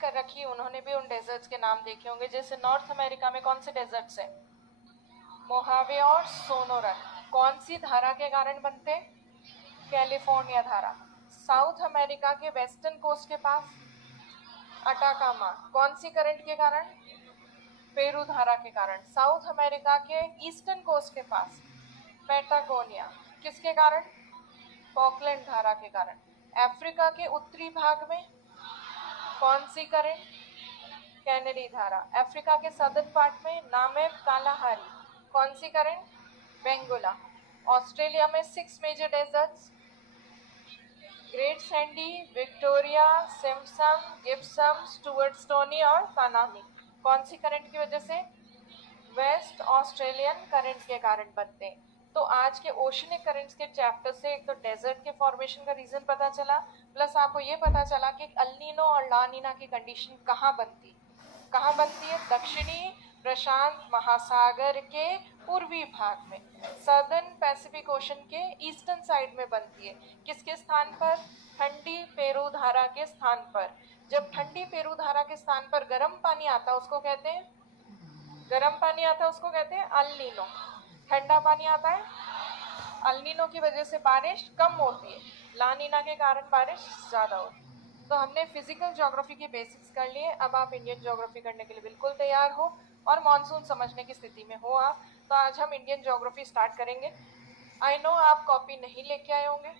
कर रखी, उन्होंने भी उन डेजर्ट्स के नाम देखे होंगे। जैसे नॉर्थ अमेरिका में कौन से डेजर्ट्स हैं? मोहावे और सोनोरा। कौन सी धारा के कारण बनते? कैलिफोर्निया धारा। साउथ अमेरिका के वेस्टर्न कोस्ट के पास अटाकामा, कौन सी करंट के कारण? पेरू धारा के कारण। साउथ अमेरिका के ईस्टर्न कोस्ट के पास पैटागोनिया, किसके कारण? फॉकलैंड धारा के कारण। अफ्रीका के उत्तरी भाग में कौन सी करंट? कैनेडी धारा। अफ्रीका के सदर्न पार्ट में नामेब कालाहारी, कौन सी करंट? बेंगोला। ऑस्ट्रेलिया में 6 major deserts, great sandy, Victoria, Simpson, Gibson, Stuart Stony और तानामी, कौन सी करंट की वजह से? वेस्ट ऑस्ट्रेलियन करंट के कारण बनते हैं। तो आज के ओशनिक करंट्स के चैप्टर से एक तो डेजर्ट के फॉर्मेशन का रीजन पता चला, प्लस आपको ये पता चला कि अल नीनो और ला नीना की कंडीशन कहाँ बनती है? दक्षिणी प्रशांत महासागर के पूर्वी भाग में, सदर्न पैसिफिक ओशन के ईस्टर्न साइड में बनती है। किसके स्थान पर? ठंडी पेरू धारा के स्थान पर। जब ठंडी पेरू धारा के स्थान पर गर्म पानी आता है उसको कहते हैं अल नीनो। ठंडा पानी आता है, अल नीनो की वजह से बारिश कम होती है, ला नीना के कारण बारिश ज्यादा होती है। तो हमने फिजिकल ज्योग्राफी के बेसिक्स कर लिए। अब आप इंडियन ज्योग्राफी करने के लिए बिल्कुल तैयार हो और मॉनसून समझने की स्थिति में हो आप। तो आज हम इंडियन ज्योग्राफी स्टार्ट करेंगे। आई नो आप कॉपी नहीं लेके आए होंगे,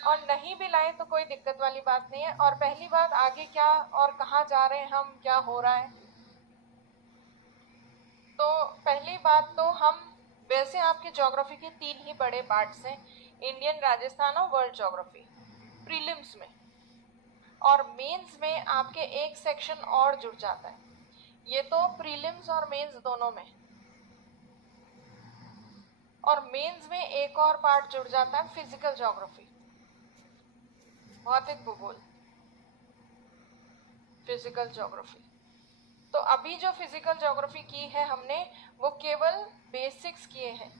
और नहीं भी लाए तो कोई दिक्कत वाली बात नहीं है। और पहली बात, आगे क्या और कहाँ जा रहे हैं हम, क्या हो रहा है। तो पहली बात तो हम, वैसे आपके ज्योग्राफी के 3 ही बड़े पार्ट्स हैं, इंडियन, राजस्थान और वर्ल्ड ज्योग्राफी, प्रीलिम्स में। और मेंस में आपके एक सेक्शन और जुड़ जाता है। ये तो प्रीलिम्स और मेंस दोनों में। और मेंस में एक और पार्ट जुड़ जाता है, फिजिकल ज्योग्राफी, भौतिक भूगोल, फिजिकल ज्योग्राफी। तो अभी जो फिजिकल ज्योग्राफी की है हमने, वो केवल बेसिक्स किए हैं,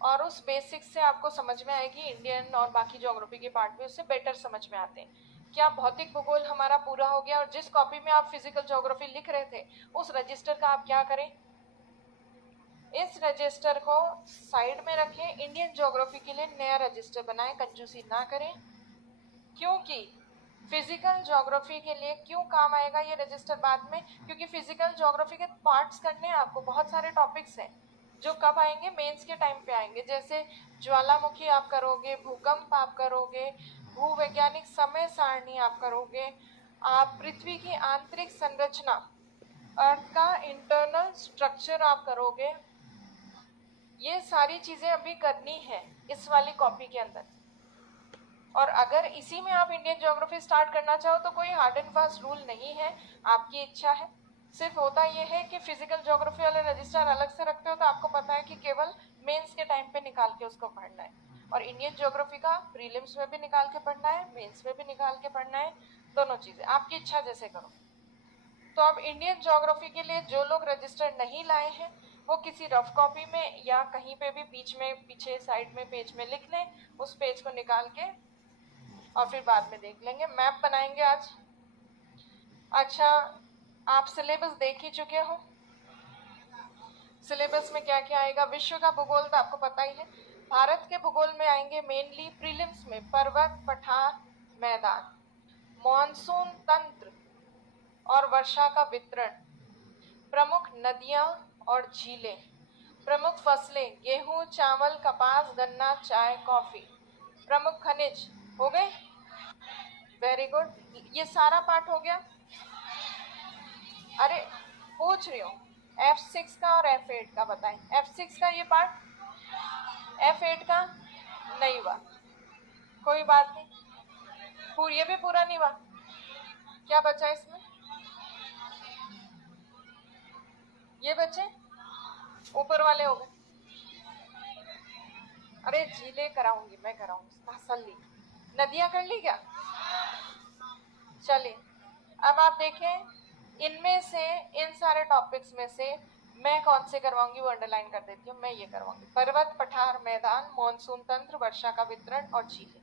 और उस बेसिक्स से आपको समझ में आएगी इंडियन और बाकी ज्योग्राफी के पार्ट भी उससे बेटर समझ में आते हैं। क्या भौतिक भूगोल हमारा पूरा हो गया? और जिस कॉपी में आप फिजिकल ज्योग्राफी लिख रहे थे उस रजिस्टर का आप क्या करें? इस रजिस्टर को साइड में रखें, इंडियन ज्योग्राफी के लिए नया रजिस्टर बनाएं, कंजूसी ना करें। क्योंकि फिजिकल ज्योग्राफी के लिए क्यों काम आएगा ये रजिस्टर बाद में, क्योंकि फिजिकल ज्योग्राफी के पार्ट्स करने हैं आपको, बहुत सारे टॉपिक्स हैं जो कब आएंगे? मेंस के टाइम पे आएंगे। जैसे ज्वालामुखी आप करोगे, भूकंप आप करोगे, भूवैज्ञानिक समय सारणी आप करोगे, आप पृथ्वी की आंतरिक संरचना, अर्थ का इंटरनल स्ट्रक्चर आप करोगे। ये सारी चीजें अभी करनी है इस वाली कॉपी के अंदर। और अगर इसी में आप इंडियन ज्योग्राफी स्टार्ट करना चाहो तो कोई हार्ड एंड फास्ट रूल नहीं है, आपकी इच्छा है। सिर्फ होता यह है कि फिजिकल ज्योग्राफी वाले रजिस्टर अलग से रखते हो तो आपको पता है कि केवल मेंस के टाइम पे निकाल के उसको पढ़ना है, और इंडियन ज्योग्राफी का प्रीलिम्स में भी निकाल के पढ़ना है, मेंस में भी निकाल के पढ़ना है, दोनों चीजें आपकी इच्छा जैसे करो। तो अब इंडियन ज्योग्राफी के लिए जो लोग रजिस्टर नहीं लाए हैं वो किसी रफ कॉपी में या कहीं पे भी बीच में, पीछे साइड में पेज में लिख लें, उस पेज को निकाल के और फिर बाद में देख लेंगे। मैप बनाएंगे आज। अच्छा, आप सिलेबस देख ही चुके हो। सिलेबस में क्या क्या आएगा? विश्व का भूगोल तो आपको पता ही है। भारत के भूगोल में आएंगे मेनली प्रीलिम्स में पर्वत, पठार, मैदान, मॉनसून तंत्र और वर्षा का वितरण, प्रमुख नदियां और झीलें, प्रमुख फसलें गेहूं, चावल, कपास, गन्ना, चाय, कॉफी, प्रमुख खनिज। हो गए? वेरी गुड, ये सारा पार्ट हो गया। अरे पूछ रही हूँ, F6 का और F8 का बताएं। F6 का ये पार्ट, F8 का नहीं हुआ, कोई बात नहीं, ये भी पूरा नहीं हुआ। क्या बचा इसमें? ये बचे, ऊपर वाले हो गए। अरे झीलें कराऊंगी, मैं कराऊंगी तसल्ली। नदियां कर ली क्या? चलिए अब आप देखें, इनमें से, इन सारे टॉपिक्स में से मैं कौन से करवाऊंगी वो अंडरलाइन कर देती हूँ। मैं ये करवाऊंगी पर्वत, पठार, मैदान, मॉनसून तंत्र, वर्षा का वितरण और झीलें।